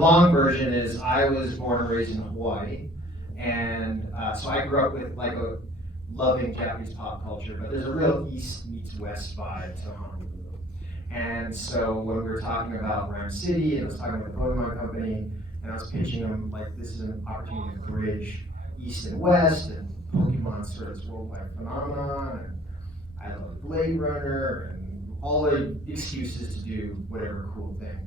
long version is I was born and raised in Hawaii, and so I grew up with like a loving Japanese pop culture, but there's a real East meets West vibe to Honolulu. And so when we were talking about Rhyme City, and I was talking with the Pokemon company, and I was pitching them like this is an opportunity to bridge East and West, and Pokemon sort of this worldwide phenomenon, and I love Blade Runner, and all the excuses to do whatever cool thing.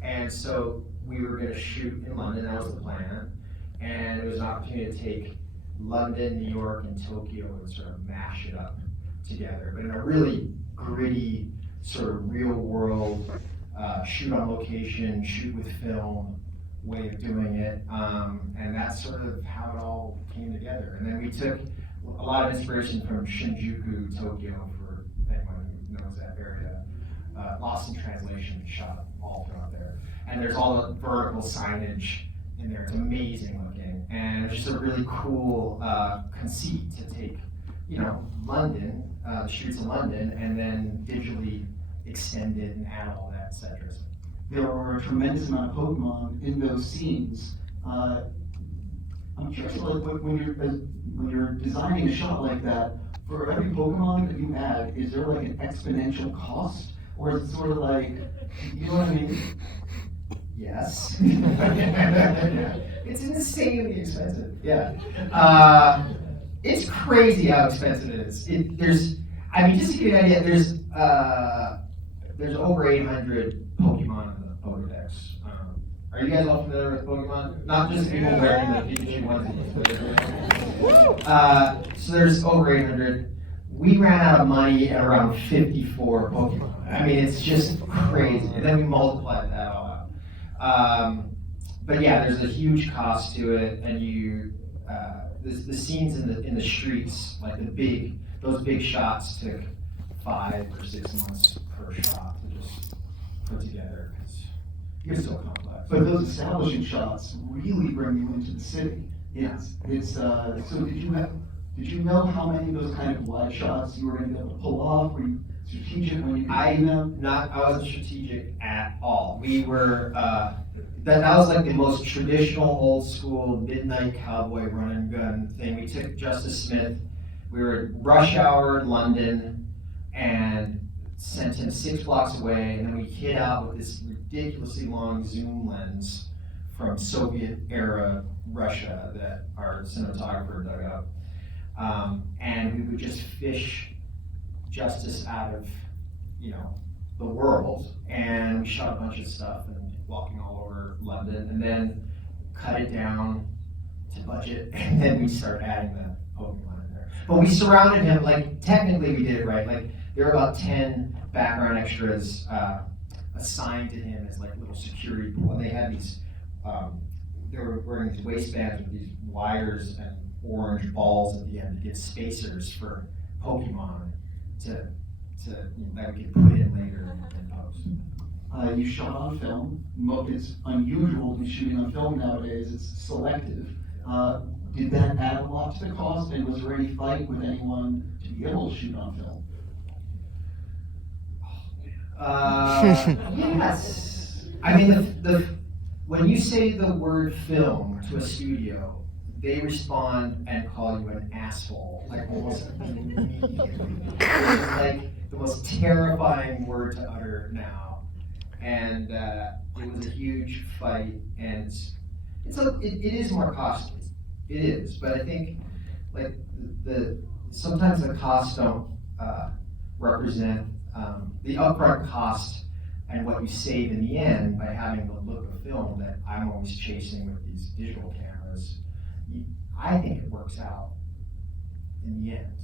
And so we were going to shoot in London, that was the plan, and it was an opportunity to take London, New York, and Tokyo and sort of mash it up together, but in a really gritty, sort of real world, shoot on location, shoot with film way of doing it, and that's sort of how it all came together. And then we took a lot of inspiration from Shinjuku, Tokyo, for anyone who knows that area. Lost in Translation shot all throughout there. And there's all the vertical signage in there. It's amazing looking. And it's just a really cool conceit to take, London, the streets of London, and then digitally extend it and add all that, etc. There are a tremendous amount of Pokemon in those scenes. I'm curious, like, when you're designing a shot like that, for every Pokemon that you add, is there like an exponential cost? Or is it sort of like, you know what I mean? Yes. It's insanely expensive. Yeah. It's crazy how expensive it is. Just to give you an idea, there's over 800 Pokemon in the Pokedex. Are you guys all familiar with Pokemon? Not just people wearing the Pikachu ones. So there's over 800. We ran out of money at around 54 Pokemon. I mean, it's just crazy. And then we multiplied that all out. But yeah, there's a huge cost to it, and the scenes in the streets, like those big shots took 5 or 6 months per shot to just put together. It's so complex. But those establishing shots really bring you into the city. So did you know how many of those kind of wide shots you were going to be able to pull off? Were you strategic when you could do them? I wasn't strategic at all. We were, that was like the most traditional, old school, midnight cowboy run and gun thing. We took Justice Smith, we were at rush hour London, and sent him 6 blocks away, and then we hid out with this ridiculously long zoom lens from Soviet era Russia that our cinematographer dug up. And we would just fish Justice out of, the world, and we shot a bunch of stuff and walking all over London, and then cut it down to budget, and then we start adding the Pokemon in there. But we surrounded him, like, technically we did it right. Like, there were about 10 background extras assigned to him as like little security people, and they had these, they were wearing these waistbands with these wires and orange balls at the end to get spacers for Pokemon that we could put in later in post. You shot on film. It's unusual to be shooting on film nowadays. It's selective. Did that add a lot to the cost, and was there any fight with anyone to be able to shoot on film? Yes. I mean, when you say the word film to a studio, they respond and call you an asshole, like almost immediately. It's like the most terrifying word to utter now. And it was a huge fight, and it is more costly. It is, but I think like sometimes the costs don't represent the upfront cost and what you save in the end by having the look of film that I'm always chasing with these digital cameras. I think it works out in the end,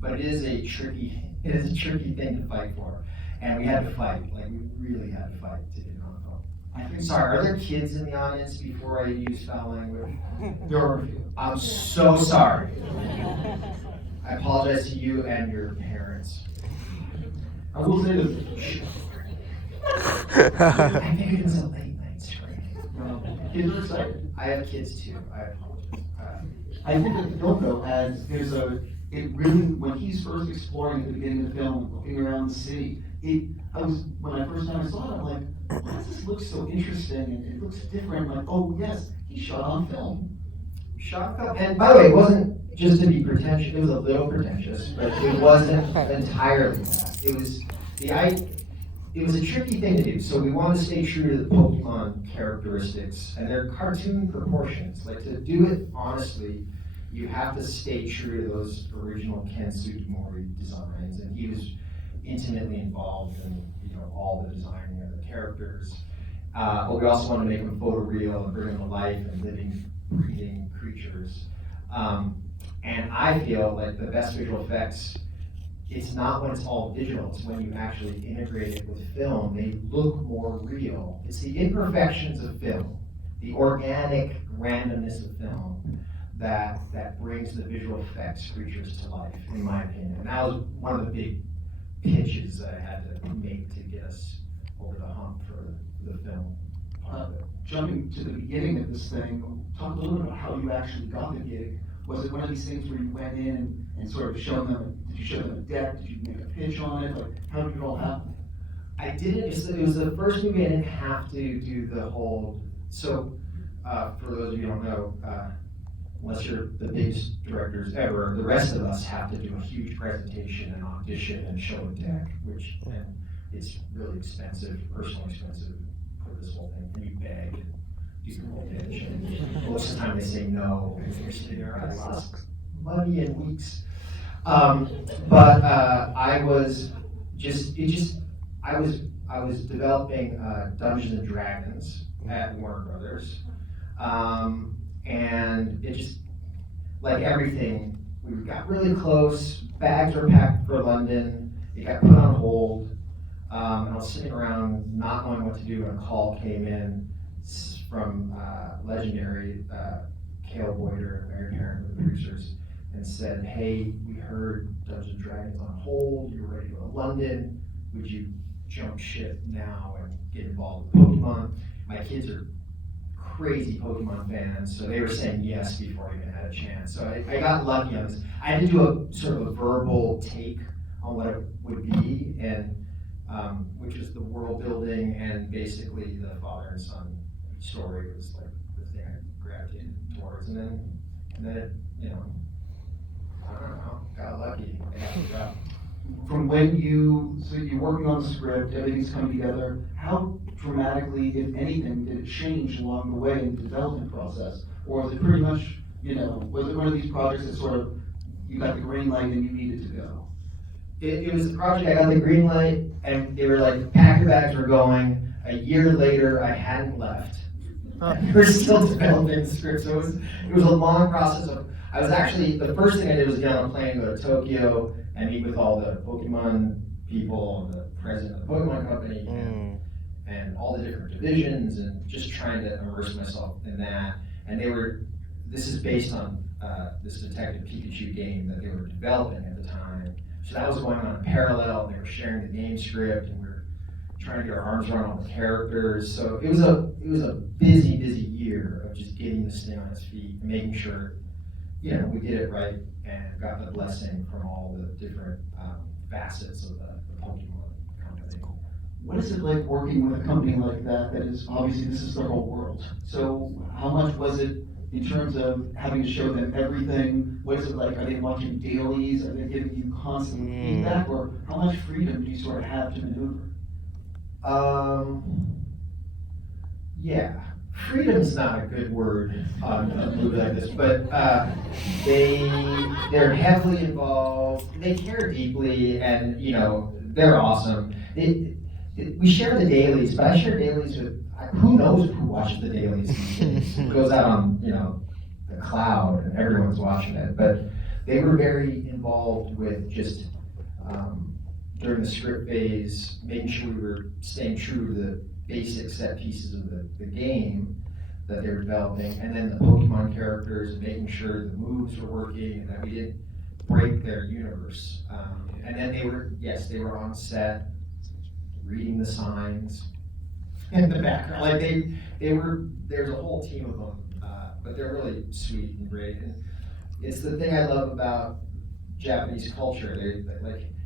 but it is a tricky thing to fight for, and we had to fight. Like we really had to fight to get it on film. Sorry, are there kids in the audience before I use foul language? There are a few. I'm so sorry. I apologize to you and your parents. I will say this. I think it was a late night screening. Kids are excited. I have kids too. I apologize. I think that the film though when he's first exploring at the beginning of the film, looking around the city, when I first time I saw it, I'm like, why does this look so interesting and it looks different? Like, oh yes, he shot on film. Shot film, and by the way, it wasn't just to be pretentious. It was a little pretentious, but it wasn't entirely that. It was a tricky thing to do. So we wanted to stay true to the Pokemon characteristics and their cartoon proportions. Like, to do it honestly, you have to stay true to those original Ken Sugimori designs, and he was intimately involved in all the designing of the characters. But we also wanted to make them photoreal and bring them to life and living, breathing creatures. And I feel like the best visual effects, it's not when it's all digital, it's when you actually integrate it with film. They look more real. It's the imperfections of film, the organic randomness of film that brings the visual effects creatures to life, in my opinion. And that was one of the big pitches that I had to make to get us over the hump for the film part of it. Jumping to the beginning of this thing, talk a little bit about how you actually got the gig. Was it one of these things where you went in and sort of showed them, did you show them a deck, did you make a pitch on it, like how did it all happen? I didn't, it was the first movie I didn't have to do the whole, so for those of you who don't know, unless you're the biggest directors ever, the rest of us have to do a huge presentation and audition and show a deck, which and it's really expensive, personally expensive for this whole thing. And you beg, do the whole pitch, and most of the time they say no. And you're sitting there, I lost money in weeks. But I was I was developing Dungeons and Dragons at Warner Brothers. And it just, like everything, we got really close, bags were packed for London, it got put on hold, and I was sitting around not knowing what to do when a call came in from legendary Cale Boyder and Mary Parent, the producers, and said, hey, we heard Dungeons and Dragons on hold, you're ready to go to London, would you jump ship now and get involved with Pokemon? My kids are crazy Pokemon fans, so they were saying yes before I even had a chance. So I got lucky on this. I had to do a sort of a verbal take on what it would be, and which was the world building and basically the father and son story was like the thing I gravitated towards, and then it, I don't know, got lucky. I got the job. From so you're working on the script, everything's coming together, how dramatically, if anything, did it change along the way in the development process? Or was it pretty much, was it one of these projects that sort of, you got the green light and you needed to go? It was a project, I got the green light, and they were like, pack your bags, we're going. A year later, I hadn't left. We were still developing the script, so it was a long process I was actually, the first thing I did was get on a plane, go to Tokyo, and meet with all the Pokemon people, the president of the Pokemon company, and all the different divisions, and just trying to immerse myself in that. And this is based on this Detective Pikachu game that they were developing at the time. So that was going on in parallel, and they were sharing the game script, and we were trying to get our arms around all the characters. So it was a busy year of just getting this thing on its feet and making sure, we did it right and got the blessing from all the different facets of the Pokemon company. What is it like working with a company like that is obviously this is their whole world? So how much was it in terms of having to show them everything? What is it like? Are they watching dailies? Are they giving you constant feedback? Or how much freedom do you sort of have to maneuver? Yeah. Freedom's not a good word on a movie like this, but they're heavily involved. They care deeply, and they're awesome. We share the dailies, but I share dailies with who knows who watches the dailies these days. It goes out on the cloud, and everyone's watching it. But they were very involved with just during the script phase, making sure we were staying true to the basic set pieces of the game that they were developing, and then the Pokemon characters, and making sure the moves were working and that we didn't break their universe. And then they were on set reading the signs in the background. Like there's a whole team of them, but they're really sweet and great. And it's the thing I love about Japanese culture.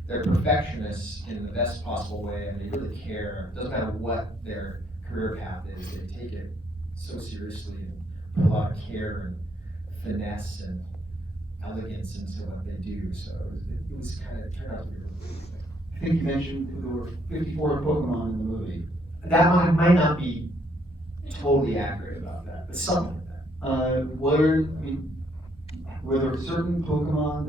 they're perfectionists in the best possible way, and they really care. It doesn't matter what their career path is, they take it so seriously and put a lot of care and finesse and elegance into what they do. So it was kind of turned out to be really good. I think you mentioned there were 54 Pokemon in the movie. That might not be totally accurate about that, but something like that. Were there certain Pokemon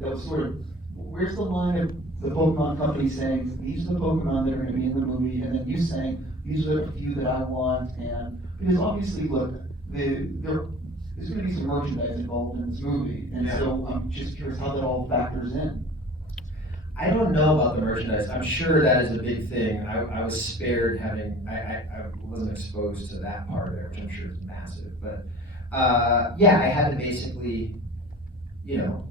that was sort of, where's the line of the Pokemon company saying, these are the Pokemon that are going to be in the movie, and then you saying, these are the few that I want, and, because obviously, look, there's going to be some merchandise involved in this movie, and so I'm just curious how that all factors in. I don't know about the merchandise. I'm sure that is a big thing. I was spared having, I wasn't exposed to that part of it, which I'm sure is massive. But yeah, I had to basically, you know,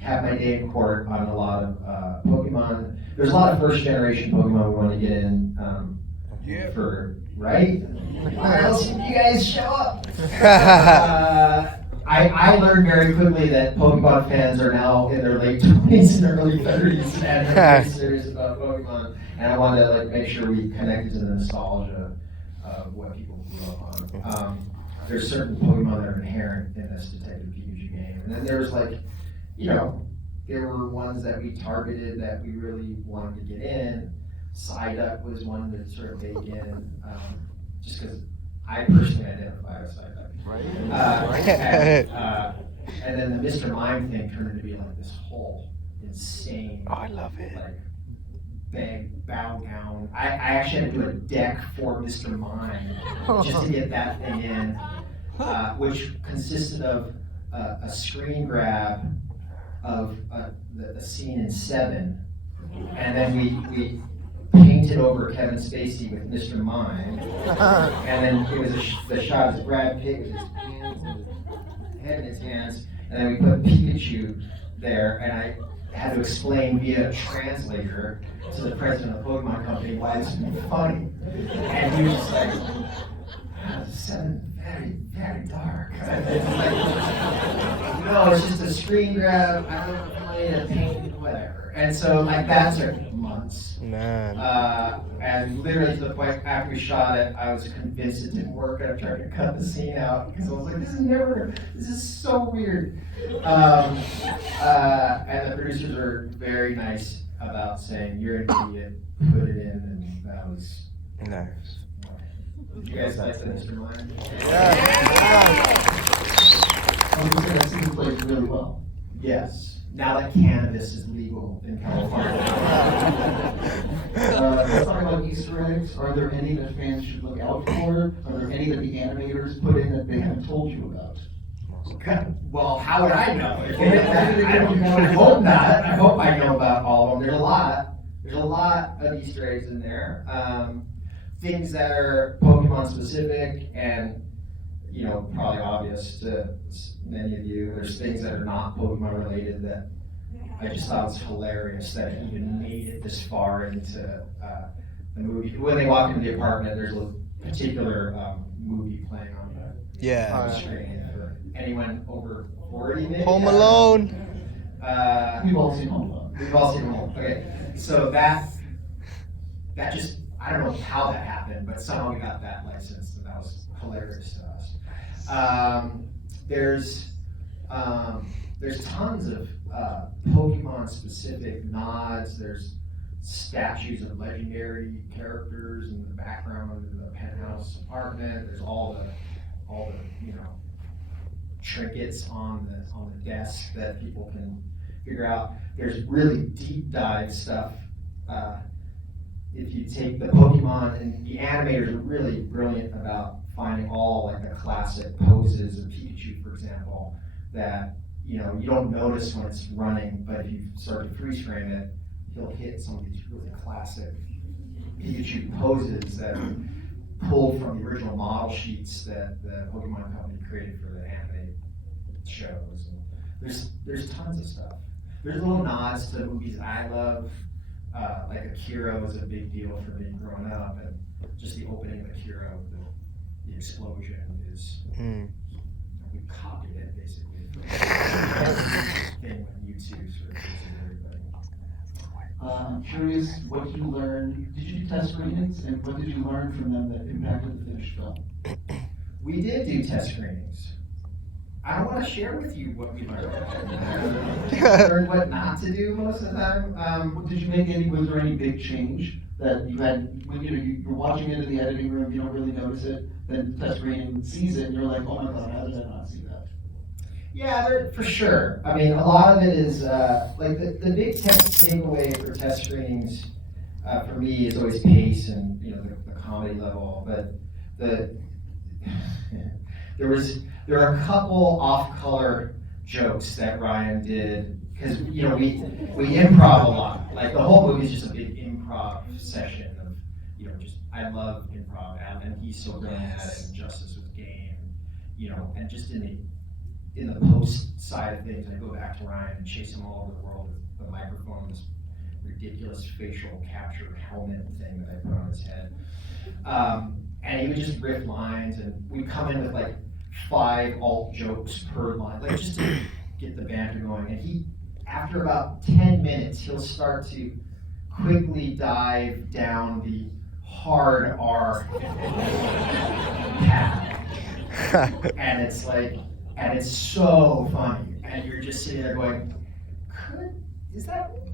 have my day in court on a lot of Pokemon. There's a lot of first generation Pokemon we want to get in for, right? Or else you guys show up. I learned very quickly that Pokemon fans are now in their late 20s and early 30s and they're very serious about Pokemon. And I wanted to make sure we connected to the nostalgia of what people grew up on. There's certain Pokemon that are inherent in this Detective Pikachu game. And then there's there were ones that we targeted that we really wanted to get in. Psyduck was one that sort of baked in, just because I personally identify with Psyduck. Right. And then the Mr. Mime thing turned into be like this whole insane. Oh, I love it. Like big bow down. I actually had to do a deck for Mr. Mime just to get that thing in, which consisted of a screen grab of the scene in Seven, and then we painted over Kevin Spacey with Mr. Mime, and then it was the shot of Brad Pitt with his hands and his head in his hands, and then we put Pikachu there, and I had to explain via translator to the president of the Pokemon Company why this would be funny, and he was just like, Seven, very, very dark. It's like, no, it's just a screen grab, I don't have money to paint, whatever. And so that took months. Man. And literally to the point after we shot it, I was convinced it didn't work. I tried to cut the scene out because I was like, this is so weird. And the producers are very nice about saying, you're an idiot, put it in, and that was Nice. Did you guys like the Mr. Mime? That scene plays really well. Yes. Now that cannabis is legal in California. Let's talk about Easter eggs. Are there any that fans should look out for? Are there any that the animators put in that they haven't told you about? Well, how would I know? I hope not. I hope I know about all of them. There's a lot of Easter eggs in there. Things that are Pokemon specific and, probably obvious to many of you. There's things that are not Pokemon related that I just thought was hilarious that it even made it this far into the movie. When they walk into the apartment, there's a particular movie playing on the screen. For anyone over 40, maybe? Home Alone. We've all seen Home Alone. We've all seen Home Alone. Okay, so that just, I don't know how that happened, but somehow we got that license, and that was hilarious to us. There's tons of Pokemon-specific nods. There's statues of legendary characters in the background of the penthouse apartment. There's all the trinkets on the desk that people can figure out. There's really deep dive stuff. If you take the Pokemon, and the animators are really brilliant about finding all the classic poses of Pikachu, for example, that you don't notice when it's running, but if you start to freeze frame it, he'll hit some of these really classic Pikachu poses that are pulled from the original model sheets that the Pokemon Company created for the anime shows. And there's tons of stuff. There's little nods to movies I love. Like Akira was a big deal for me growing up, and just the opening of Akira, the explosion is, we copied it basically. thing with YouTube sort of places everybody. I'm curious what you learned. Did you do test screenings, and what did you learn from them that impacted the finished film? We did do test screenings. I don't want to share with you what we learned. We learned what not to do most of the time. Was there any big change that you had, when you're watching it in the editing room, you don't really notice it, then test screening sees it, and you're like, oh my god, how did I not see that? Yeah, for sure. I mean, a lot of it is, like the big takeaway for test screenings for me is always pace and, the comedy level, but there are a couple off-color jokes that Ryan did, because we improv a lot. Like the whole movie is just a big improv session of just I love improv, and he's so brilliant at it. And Justice was game, and just in the post side of things, I go back to Ryan and chase him all over the world with the microphone, this ridiculous facial capture helmet thing that I put on his head. And he would just riff lines, and we'd come in with like 5 alt jokes per line, like just to get the banter going. And he, after about 10 minutes, he'll start to quickly dive down the hard R path. And it's like, and it's so funny. And you're just sitting there going,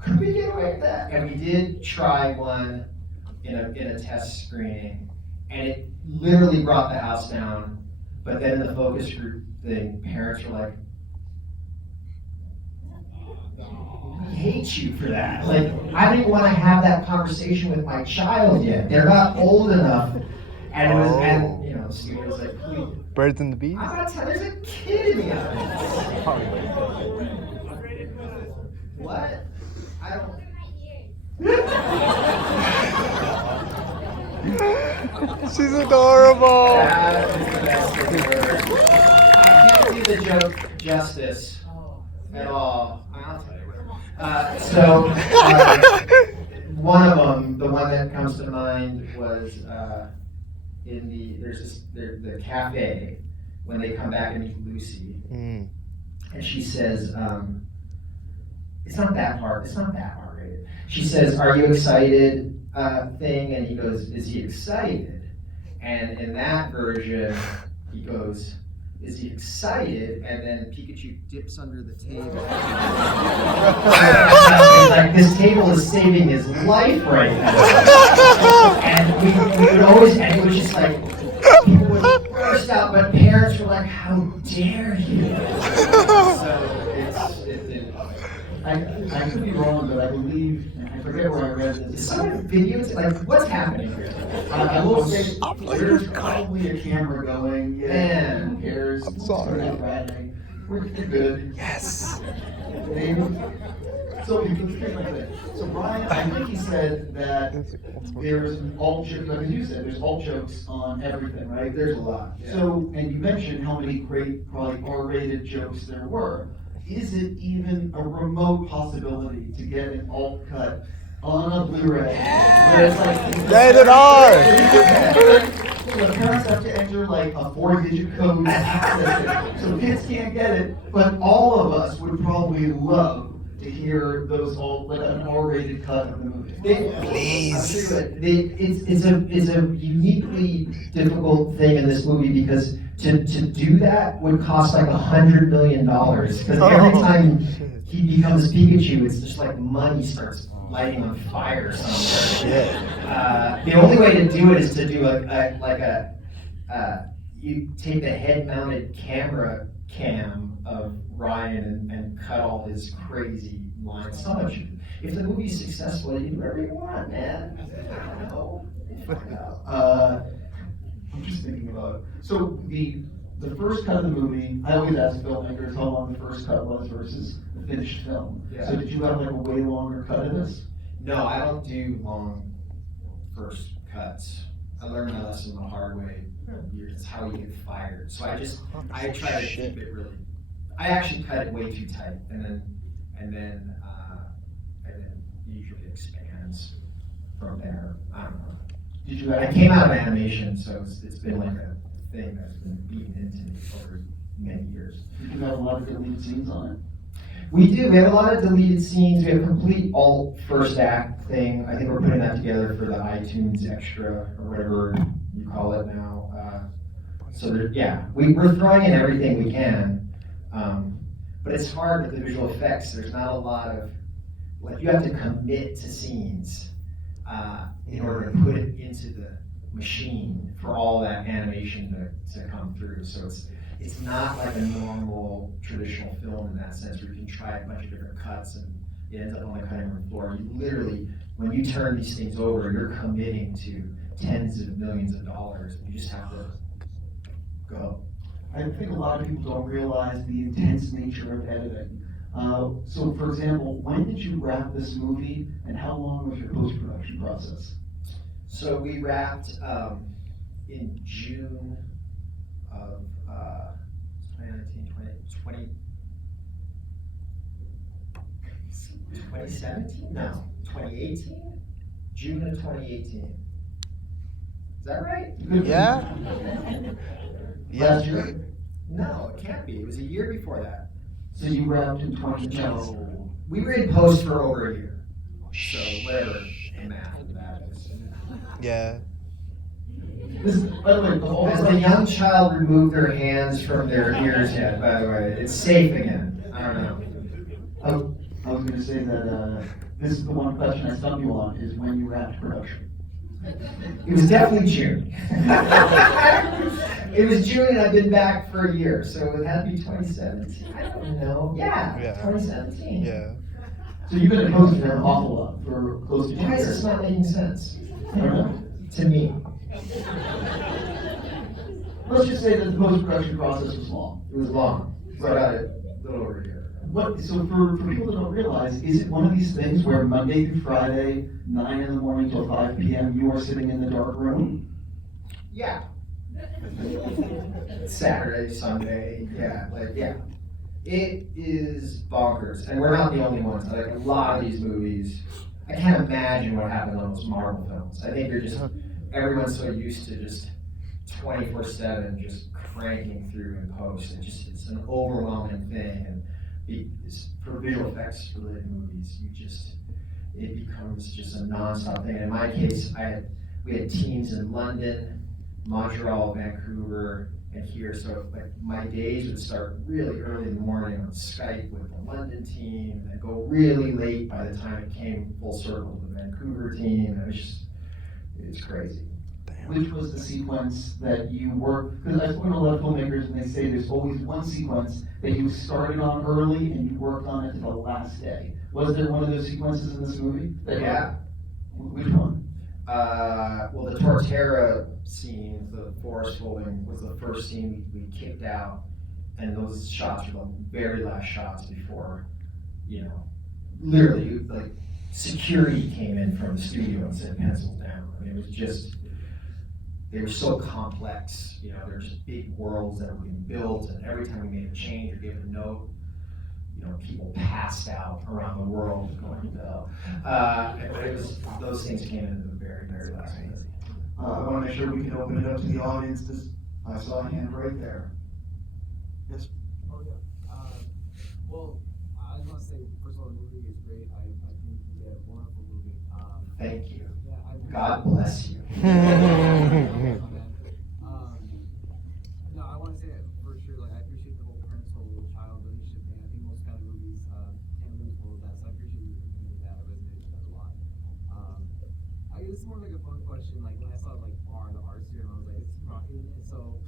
could we get away with that? And we did try one in a test screening, and it literally brought the house down. But then in the focus group thing, parents were like, we hate you for that. Like, I didn't want to have that conversation with my child yet. They're not old enough. And it was, the studio was like, please. Birds and the Bees? I'm not telling, there's a kid in the audience. What? I don't. She's adorable. That is the best thing ever. I can't do the joke justice at all. I'll tell you what. One of them, the one that comes to mind, was the cafe when they come back and meet Lucy, and she says, it's not that R-rated. She says, "Are you excited?" Thing, and he goes, "Is he excited?" And in that version, he goes, "Is he excited?" And then Pikachu dips under the table. Like, this table is saving his life right now. And we would always, and it was just like, people would burst out, but parents were like, "How dare you?" So I could be wrong, but I believe, I forget where I read this. is someone videos, like, what's happening here? I will say, there's probably a camera going. Man. Who cares? I'm sorry. It's Friday. We're good. Yes. So Brian, I think he said that there's alt jokes, like you said, there's alt jokes on everything, right? There's a lot. Yeah. So, and you mentioned how many great, probably R-rated jokes there were. Is it even a remote possibility to get an alt cut on a Blu-ray? Where it's like, Rated R! So the parents have to enter like a 4-digit code to access it. So kids can't get it, but all of us would probably love to hear those like an R-rated cut of the movie. Please. It's a uniquely difficult thing in this movie because to do that would cost like $100 million. Because every time he becomes Pikachu, it's just like money starts lighting on fire somewhere. Shit. The only way to do it is to do you take the head-mounted camera cam of Ryan and cut all his crazy lines. So much. If the movie's successful, you can do whatever you want, man. I don't know. I'm just thinking about it. So the first cut of the movie, I always ask filmmakers how long the first cut was versus the finished film. Yeah. So did you have like a way longer cut of this? No, I don't do long first cuts. I learned my lesson the hard way. It's how you get fired. So I try to keep it really. I actually cut it way too tight, and then usually expands from there. I don't know. Did you? I came out of animation, so it's been like a thing that's been beaten into me over many years. Did you have a lot of good lead scenes on it? We do. We have a lot of deleted scenes. We have a complete alt first act thing. I think we're putting that together for the iTunes Extra or whatever you call it now. So we're throwing in everything we can, but it's hard with the visual effects. There's not a lot of you have to commit to scenes in order to put it into the machine for all that animation to come through. So it's not like a normal traditional film in that sense where you can try a bunch of different cuts and it ends up on the cutting room floor. You literally, when you turn these things over, you're committing to tens of millions of dollars. You just have to go. I think a lot of people don't realize the intense nature of editing. So, for example, when did you wrap this movie, and how long was your post-production process? So we wrapped in June of 2017? No, 2018? June of 2018. Is that right? Yeah? Last year? No, it can't be. It was a year before that. So you wrapped in 2010. No. We were in post for over a year. So whatever the math of that is. Yeah. By the way, the whole As the young child removed their hands from their ears yet, by the way. It's safe again. I don't know. I was going to say that this is the one question I stumped you on, is when you wrapped production. It was definitely June. It was June and I've been back for a year, so it had to be 2017. I don't know. Yeah. 2017. Yeah. So you've been in post for an awful lot, for close to 2 Why is years. this not making sense? I don't know. To me. Let's just say that the post-production process was long. It was long. So about a little over a year. So for people that don't realize, is it one of these things where Monday through Friday, 9 in the morning till 5 p.m., you are sitting in the dark room? Yeah. Saturday, Sunday, yeah. It is bonkers, and we're not the only ones. Like a lot of these movies, I can't imagine what happens on those Marvel films. I think everyone's so used to just 24/7 just cranking through in post. It's an overwhelming thing, and for visual effects related movies, it becomes just a nonstop thing. And in my case, we had teams in London, Montreal, Vancouver, and here. So like my days would start really early in the morning on Skype with the London team, and go really late by the time it came full circle with the Vancouver team. It's crazy. Which was the sequence that you worked, because I've spoken to a lot of filmmakers and they say there's always one sequence that you started on early and you worked on it to the last day. Was there one of those sequences in this movie? Yeah. Which one? Well, the Torterra scene, the forest folding, was the first scene we kicked out, and those shots were the very last shots before, literally, like, security came in from the studio and said pencils down. I mean, it was just, they were so complex, they're just big worlds that were being built, and every time we made a change or gave a note, people passed out around the world going, no. Those things came in at the very, very last minute. I want to make sure we can open it up to the audience. I saw a hand right there. Yes. Oh yeah. Well, I just want to say, first of all, the movie is great. I think you did a wonderful movie. Thank you. Yeah, God bless you. No, I want to say that for sure. Like, I appreciate the whole parent-child relationship thing. I think most kind of movies can't lose all of that. So I appreciate you doing that. It resonated with me a lot. I guess it's more like a fun question. Like when I saw like R, the art series, I was like, it's rocking. And so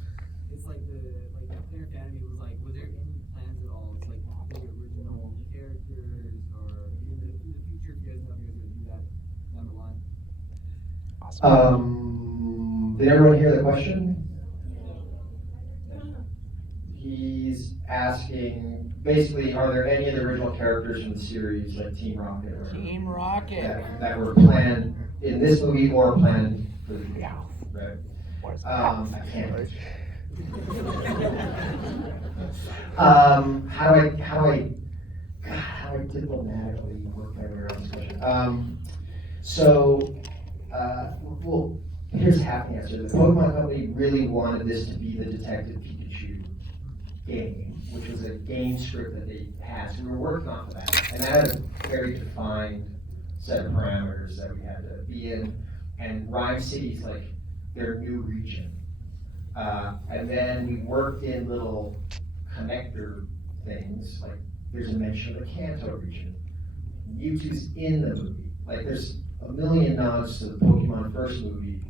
it's like the player fan of me was like, was there any plans at all? It's like the original characters, or in the future, if you guys know if you guys are gonna do that down the line. Did everyone hear the question? He's asking, basically, are there any of the original characters from the series, like Team Rocket, Team Rocket. that were planned in this movie or planned for the future? Right? I can't. How do I diplomatically work my way around this question? Well, here's half the answer. The Pokemon Company really wanted this to be the Detective Pikachu game, which was a game script that they had. So we were working off of that, and that had a very defined set of parameters that we had to be in. And Rhyme City's like their new region. And then we worked in little connector things, like there's a mention of the Kanto region. Mewtwo's in the movie. Like there's a million nods to the Pokemon first movie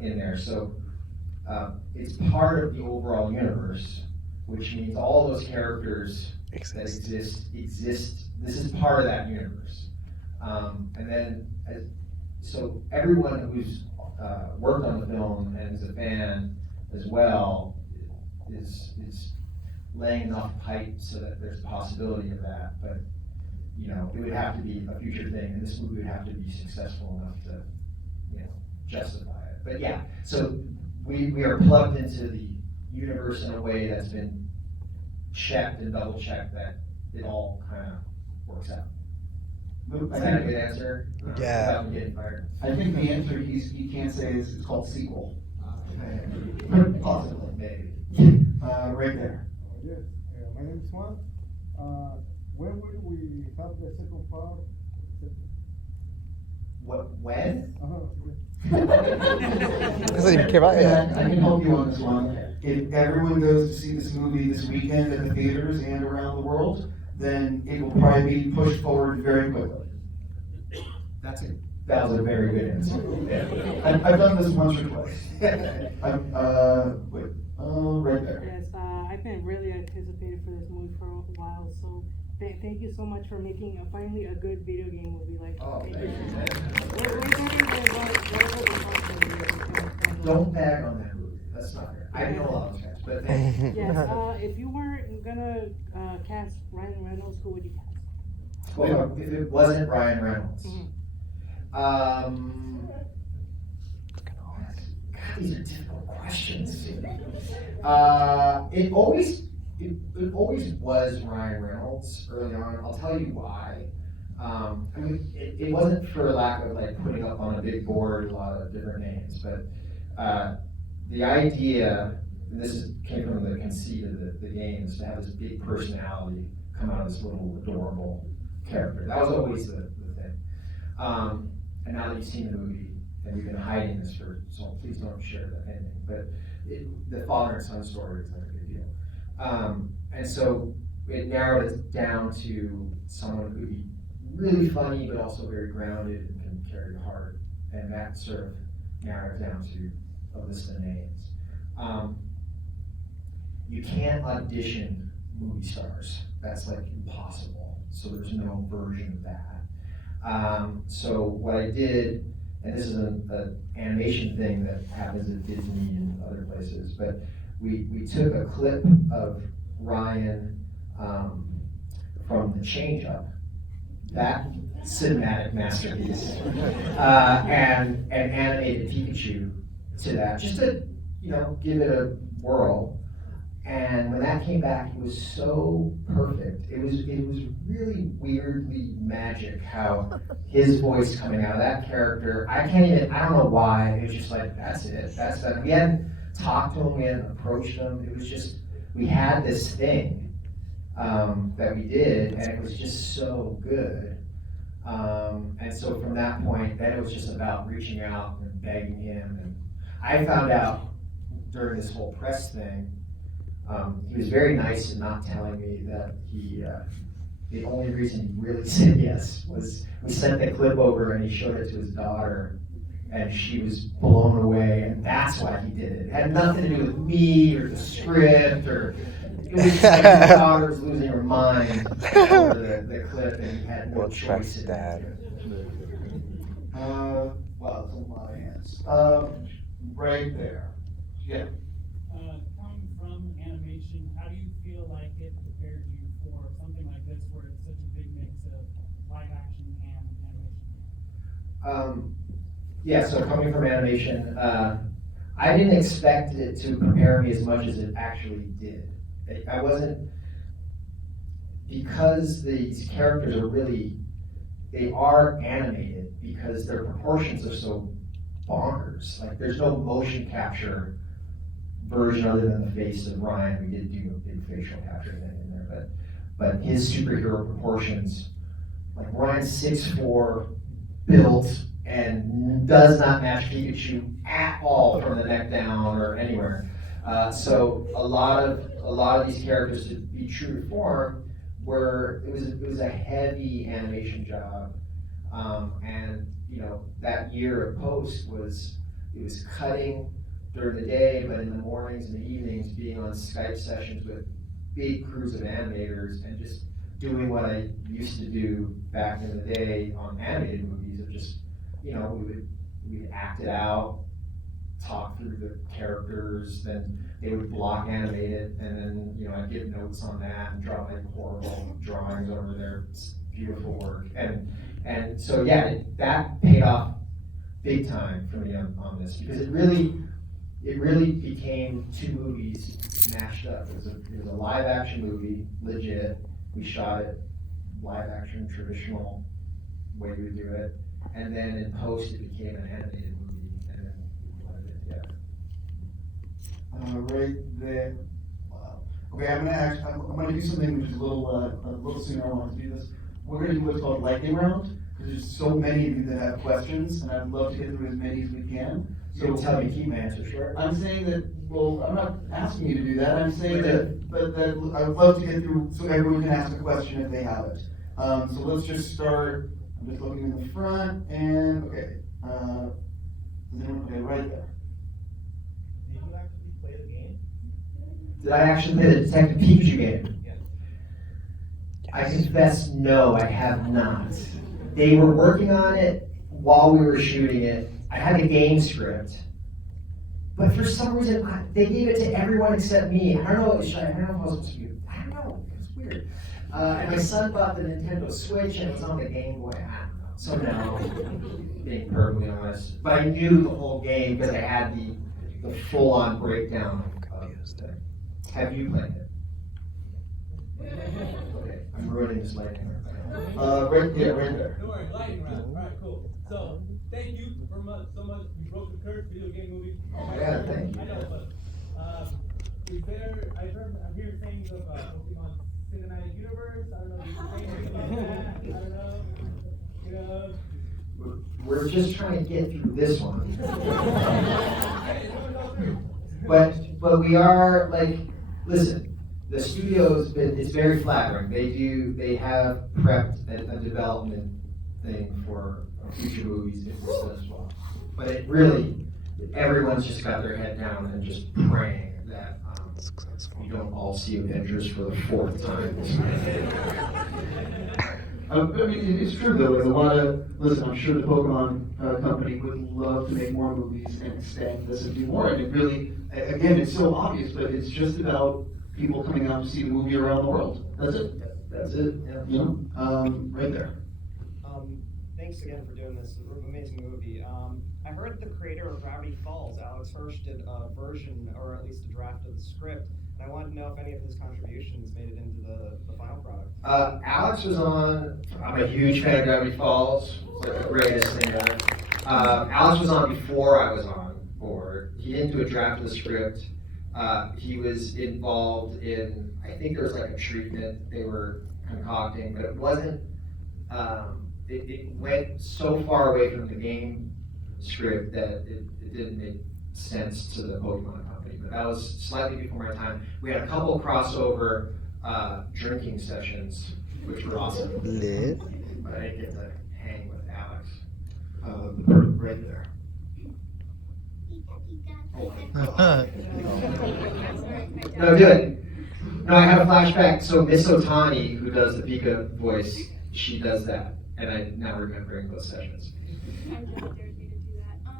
in there. So it's part of the overall universe, which means all those characters that exist. This is part of that universe. And then, so everyone who's worked on the film and is a fan as well is laying enough pipe so that there's a possibility of that. But you know, it would have to be a future thing, and this movie would have to be successful enough to, you know, justify it. But yeah, so we are plugged into the universe in a way that's been checked and double checked that it all kind of works out. Is that a good answer? Yeah. Without getting fired. I think the answer he can't say is it's called sequel. Possibly. Maybe. Right there. Yes, my name is Juan. When will we have the second part? What? When? Doesn't even care about Yeah, it. I can help you on this one. If everyone goes to see this movie this weekend at the theaters and around the world, then it will probably be pushed forward very quickly. That was a very good answer. I've done this once or twice. Right there. Yes, I've been really anticipated for this movie for a while, so thank you so much for making finally a good video game movie. Like, Oh, thank thank you. you. We're better than whatever the content is. Don't bag on that movie. That's not fair. I know a lot of those guys, but thank you. Yes, if you weren't gonna cast Ryan Reynolds, who would you cast? Well, if it wasn't Ryan Reynolds. Mhm. God, these are difficult questions. It always was Ryan Reynolds early on. I'll tell you why. I mean, it wasn't for lack of like putting up on a big board a lot of different names, but the idea, and came from the conceit of the game, is to have this big personality come out of this little adorable character. That was always the thing. And now that you've seen the movie, and we've been hiding this so please don't share that ending. But the father and son story is like a big deal. And so it narrowed it down to someone who would be really funny, but also very grounded and can carry the heart. And that sort of narrowed it down to a list of names. You can't audition movie stars. That's like impossible. So there's no version of that. So what I did, and this is an animation thing that happens at Disney and other places, but we took a clip of Ryan from the Change Up, that cinematic masterpiece, and animated Pikachu to that, just to give it a whirl. And when that came back, it was so perfect. It was really weirdly magic how his voice coming out of that character. I don't know why. It was just like, that's it. That's that. We hadn't talked to him. We hadn't approached him. It was just, we had this thing that we did, and it was just so good. And so from that point, then it was just about reaching out and begging him. And I found out during this whole press thing, he was very nice in not telling me that the only reason he really said yes was we sent the clip over and he showed it to his daughter and she was blown away, and that's why he did it. It had nothing to do with me or the script, or it was just like his daughter was losing her mind over the clip and he had no Well, choice trust in Dad. Wow, that's a lot of hands. Right there. Yeah. Coming from animation, how do you feel like it prepared you for something like this where it's such a big mix of live action and animation? Yeah, so coming from animation, I didn't expect it to prepare me as much as it actually did. I wasn't, because these characters they are animated because their proportions are so bonkers. Like there's no motion capture version other than the face of Ryan. We did do a big facial capture in there, but his superhero proportions, like Ryan's 6'4", built, and does not match Pikachu at all from the neck down or anywhere. So a lot of these characters, to be true to form, it was a heavy animation job, and that year of post was cutting during the day, but in the mornings and the evenings being on Skype sessions with big crews of animators and just doing what I used to do back in the day on animated movies of just, we'd act it out, talk through the characters, then they would block animate it, and then, I'd give notes on that and draw like horrible drawings over their beautiful work. And so, yeah, that paid off big time for me on this, because it really became two movies mashed up. It was a live action movie, legit. We shot it live action, traditional way we do it. And then in post, it became an animated movie, and then we blended it together. Right there. Wow. Okay, I'm gonna do something which is a little sooner. I want to do this. We're gonna do what's called lightning round, because there's so many of you that have questions, and I'd love to get through as many as we can. So tell me, keep my answer short. I'm saying that, well, I'm not asking you to do that, I'm saying that I would love to get through, so everyone can ask a question if they have it. So let's just start, I'm just looking in the front, and, okay. Okay, right there. Did you actually play the game? Did I actually play the Detective Pikachu game? Yes. I confess, no, I have not. They were working on it while we were shooting it. I had a game script, but for some reason they gave it to everyone except me. I don't know if I was supposed to be. I don't know. It's weird. And my son bought the Nintendo Switch, and it was on the Game Boy. I don't know. So no, being perfectly honest, but I knew the whole game because I had the full-on breakdown of it. Have you played it? Okay, I'm ruining this lightning round. Right there. Don't worry, lightning round. All right, cool. So, thank you so much. You broke the curse, video game movie. Yeah, thank you. I know, but is there? I'm hearing things of Pokemon Cinematic Universe. I don't know. If you say anything about that. I don't know. We're just trying to get through this one. Okay, go through. But we are listen, the studio's it's very flattering. They have prepped a development thing for future movies if this does well. But it really, everyone's just got their head down and just praying that we don't all see Avengers for the fourth time. I mean, it's true though. Listen, I'm sure the Pokemon company would love to make more movies and extend this and do more. And it really, again, it's so obvious, but it's just about people coming out to see the movie around the world. That's it. That's it. Yeah. Right there. Thanks again for doing this amazing movie. I heard the creator of Gravity Falls, Alex Hirsch, did a version, or at least a draft of the script, and I wanted to know if any of his contributions made it into the final product. Alex was on. I'm a huge fan of Gravity Falls. It's like the greatest thing ever. Alex was on before I was on board. He didn't do a draft of the script. He was involved in, I think there was like a treatment they were concocting, but it wasn't, it went so far away from the game script that it didn't make sense to the Pokemon company. But that was slightly before my time. We had a couple crossover drinking sessions, which were awesome. Lit. But I didn't get to hang with Alex. Right there. No, do it. No, I have a flashback. So Miss Otani, who does the Pika voice, she does that. And I'm now remembering those sessions. I just dared me to do that. I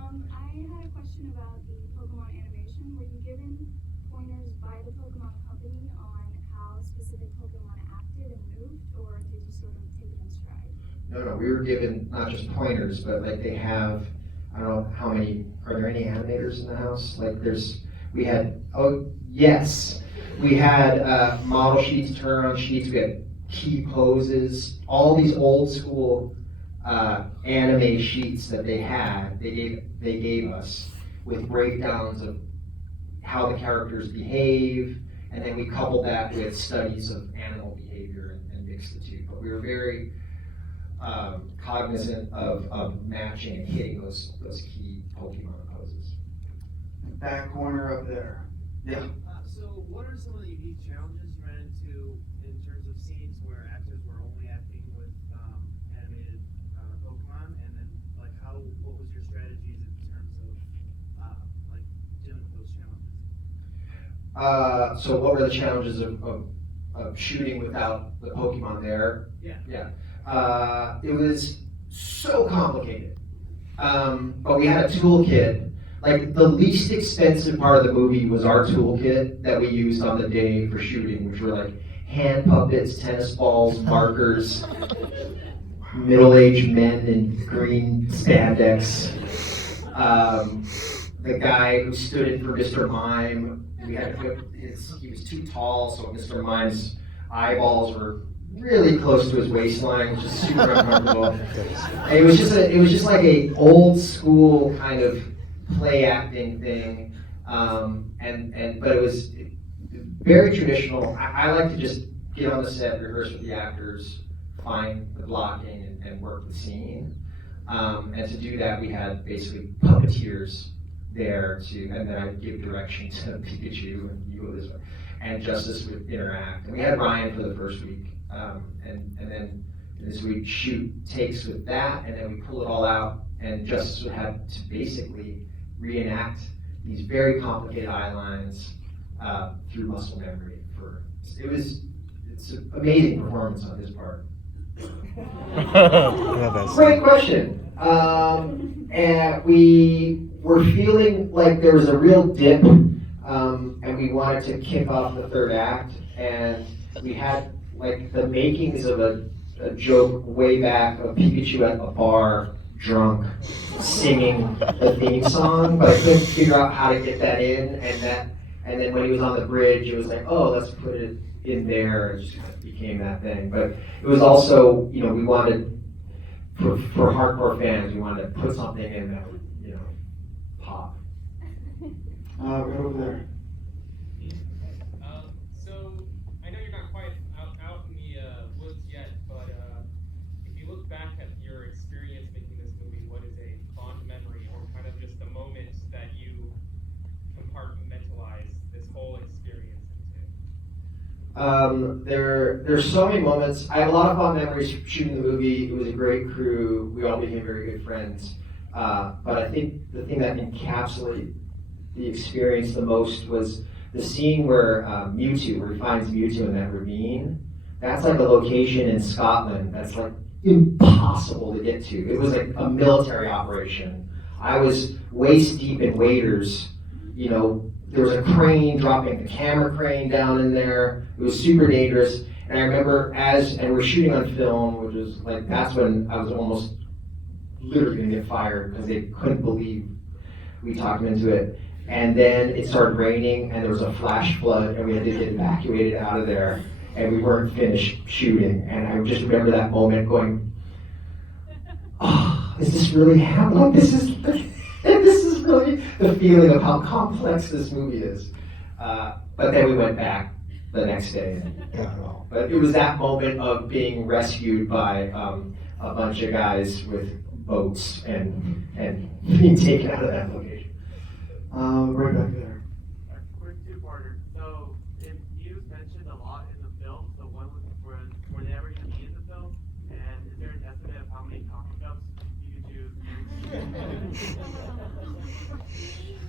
had a question about the Pokemon animation. Were you given pointers by the Pokemon company on how specific Pokemon acted and moved, or did you sort of take it in stride? No, we were given not just pointers, but like they have, I don't know how many, are there any animators in the house? We had model sheets, turnaround sheets, we had key poses, all these old school anime sheets that they gave us with breakdowns of how the characters behave, and then we coupled that with studies of animal behavior and mixed the two. But we were very cognizant of matching and hitting those key Pokemon poses. Back corner up there. Yeah. So what are some of the unique challenges you ran into in terms of scenes where actors were only acting with animated Pokemon, and then like what was your strategies in terms of like dealing with those challenges? So what were the challenges of shooting without the Pokemon there? Yeah. It was so complicated. But we had a toolkit. Like, the least expensive part of the movie was our toolkit that we used on the day for shooting, which were like hand puppets, tennis balls, markers, middle-aged men in green spandex. The guy who stood in for Mr. Mime, we had to put he was too tall, so Mr. Mime's eyeballs were really close to his waistline, which is super uncomfortable. And it was just like a old school kind of play acting thing, but it was very traditional. I like to just get on the set, rehearse with the actors, find the blocking, and work the scene. And to do that, we had basically puppeteers there and then I'd give direction to Pikachu, and you go this way, and Justice would interact. And we had Ryan for the first week, and then this week shoot takes with that, and then we pull it all out, and Justice would have to basically reenact these very complicated eye lines through muscle memory. It's an amazing performance on his part. Great question. And we were feeling like there was a real dip, and we wanted to kick off the third act, and we had like the makings of a joke way back of Pikachu at a bar, drunk, singing the theme song, but I couldn't figure out how to get that in, and then when he was on the bridge, it was like, oh, let's put it in there, and it just kind of became that thing. But it was also, we wanted, for hardcore fans, we wanted to put something in that would, pop. Right over there. So I know you're not quite out in the woods yet, but if you look back at your experience making this movie, what is a fond memory or kind of just a moment that you compartmentalize this whole experience into? There's so many moments. I have a lot of fond memories shooting the movie. It was a great crew. We all became very good friends. But I think the thing that encapsulated the experience the most was the scene where Mewtwo, where he finds Mewtwo in that ravine. That's like a location in Scotland that's like impossible to get to. It was like a military operation. I was waist deep in waders. There was a crane dropping the camera crane down in there. It was super dangerous. And I remember and we're shooting on film, which was like, that's when I was almost literally gonna get fired because they couldn't believe we talked them into it. And then it started raining and there was a flash flood and we had to get evacuated out of there and we weren't finished shooting. And I just remember that moment going, oh, is this really happening? This is really the feeling of how complex this movie is. But then we went back the next day and got it all. But it was that moment of being rescued by a bunch of guys with boats and being taken out of that location. Right back there. A quick two-parter. So, you mentioned a lot in the film. So, one was were they ever going to be in the film? And is there an estimate of how many coffee cups you could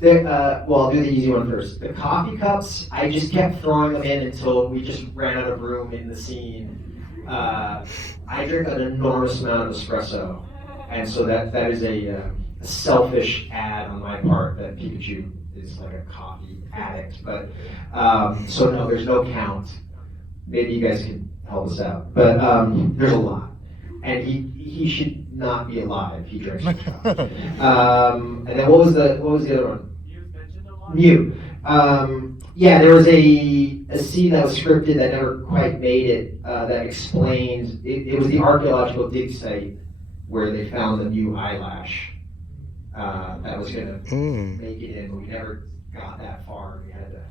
Well, I'll do the easy one first. The coffee cups, I just kept throwing them in until we just ran out of room in the scene. I drink an enormous amount of espresso, and so that is a selfish ad on my part that Pikachu is like a coffee addict. But so no, there's no count. Maybe you guys can help us out. But there's a lot, and he should not be alive. He drinks. And then what was the other one? Mew. Yeah, there was a scene that was scripted that never quite made it. That explained it was the archaeological dig site where they found the new eyelash. that was gonna make it in, but we never got that far. We had to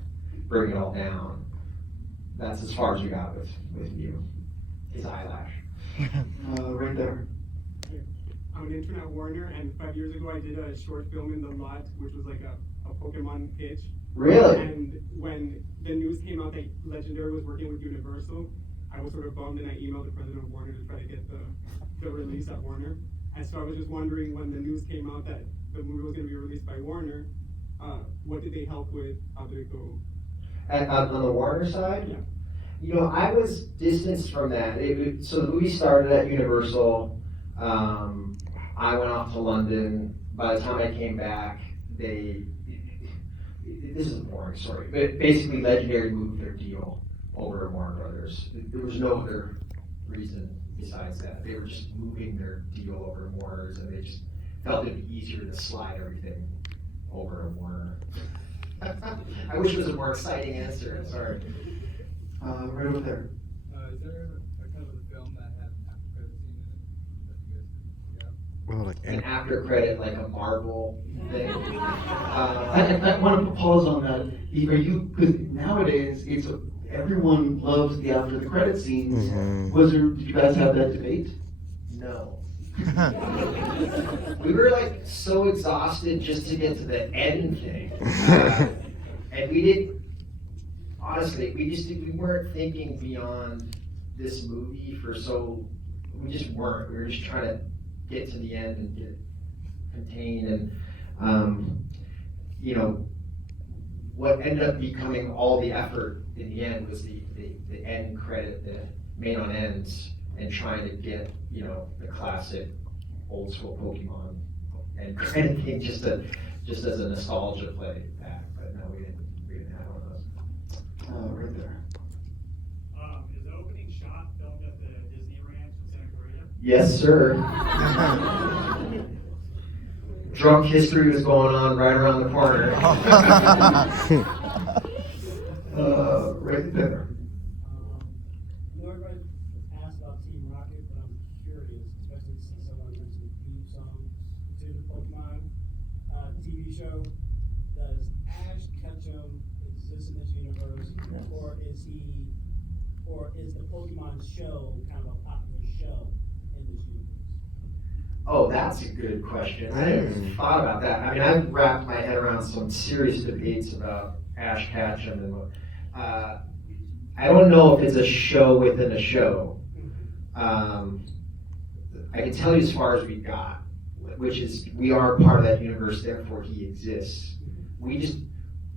bring it all down. That's as far as we got with Mew, his eyelash. Right there. I'm an intern at Warner, and 5 years ago I did a short film in the lot, which was like a Pokemon pitch. Really? And when the news came out that Legendary was working with Universal, I was sort of bummed, and I emailed the president of Warner to try to get the release at Warner. And so I was just wondering, when the news came out that the movie was going to be released by Warner, what did they help with? How did it go? On the Warner side? Yeah. You know, I was distanced from that. So the movie started at Universal. I went off to London. By the time I came back, this is a boring story, but basically Legendary moved their deal over to Warner Brothers. There was no other reason besides that. They were just moving their deal over to Warner's, and they just felt it'd be easier to slide everything over to Warner. I wish it was a more exciting answer, sorry. Right over there. Is there a kind of a film that has an after credit scene in it that you guys could figure out? Well, like, An after credit, like a Marvel thing. I want to pause on that. Are you, because nowadays everyone loves the after the credit scenes. Did you guys have that debate? No. We were like so exhausted just to get to the end thing. And we didn't, honestly, we weren't thinking beyond this movie we just weren't. We were just trying to get to the end and get contained. And, you know, what ended up becoming all the effort in the end was the end credit, the main on ends, and trying to get, you know, the classic old school Pokemon end credit thing just as a nostalgia play back. But no, we didn't have one of those. Right there. Is the opening shot filmed at the Disney Ranch in Santa Clarita? Yes, sir. Drunk history was going on right around the corner. Right there. I know everybody asked about Team Rocket, but I'm curious, especially since someone mentioned the theme song to the Pokemon TV show. Does Ash Ketchum exist in this universe, or is the Pokemon show kind of a popular show in this universe? Oh, that's a good question. I didn't even thought about that. I mean, I've wrapped my head around some serious debates about Ash Ketchum, and I don't know if it's a show within a show. I can tell you as far as we got, which is we are part of that universe, therefore he exists. We just,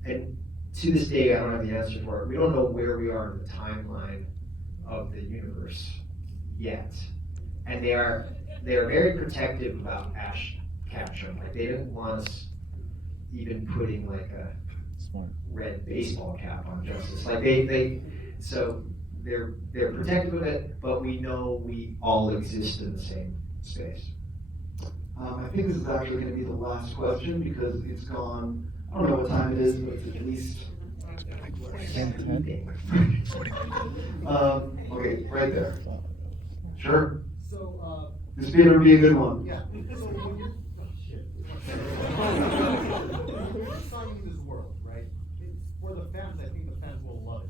and to this day, I don't have the answer for it. We don't know where we are in the timeline of the universe yet, and they are very protective about Ash Ketchum. Like, they didn't want us even putting like a red baseball cap on Justice. Like so they're protective of it, but we know we all exist in the same space. I think this is actually going to be the last question because it's gone. I don't know what time it is, but it's at least. Okay, right there. Sure. So, This better be a good one. yeah. So when you're, shit. When you're designing this world, right? It's for the fans. I think the fans will love it.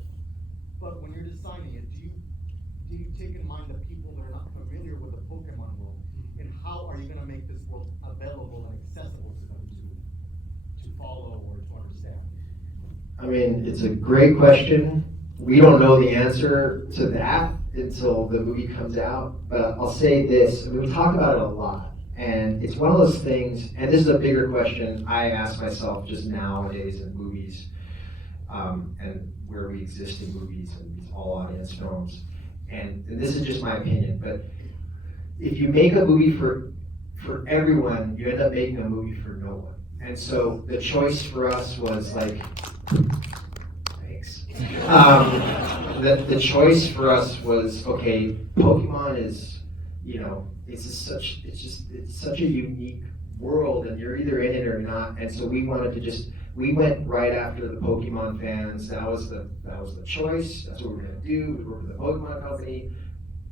But when you're designing it, do you take in mind the people that are not familiar with the Pokemon world, and how are you going to make this world available and accessible to them to follow or to understand? I mean, it's a great question. We don't know the answer to that until the movie comes out, but I'll say this. I mean, we talk about it a lot, and it's one of those things, and this is a bigger question I ask myself just nowadays in movies, and where we exist in movies and these all-audience films. And this is just my opinion, but if you make a movie for everyone, you end up making a movie for no one. And so the choice for us was like, thanks. The choice for us was, okay, Pokemon is, you know, it's such a unique world, and you're either in it or not. And so we wanted to we went right after the Pokemon fans. That was the choice. That's what we were gonna do. We worked with the Pokemon company.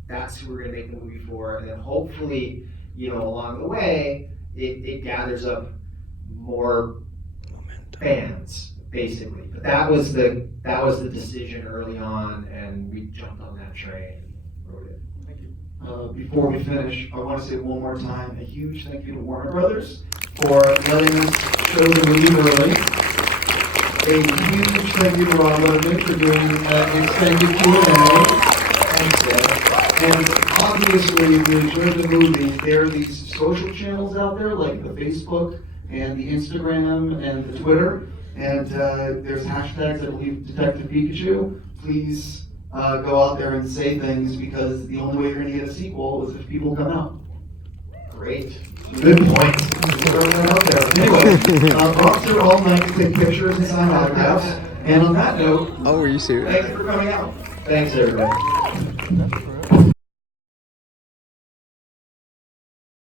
That's who we're gonna make the movie for. And then hopefully, you know, along the way, it gathers up more fans, basically. But that was the decision early on, and we jumped on that train and wrote it. Thank you. Before we finish, I want to say one more time a huge thank you to Warner Brothers for letting us show the movie early. A huge thank you to Ron Letterman for doing an extended Q&A. Thanks, Ed. And obviously, if you enjoyed the movie, there are these social channels out there, like the Facebook and the Instagram and the Twitter. And there's hashtags, I believe, Detective Pikachu. Please go out there and say things, because the only way you're going to get a sequel is if people come out. Great. Good point. Throw that out there. Anyway, off to all night to take pictures and sign autographs. And on that note, Oh, were you serious? thank you for coming out. Thanks, everybody.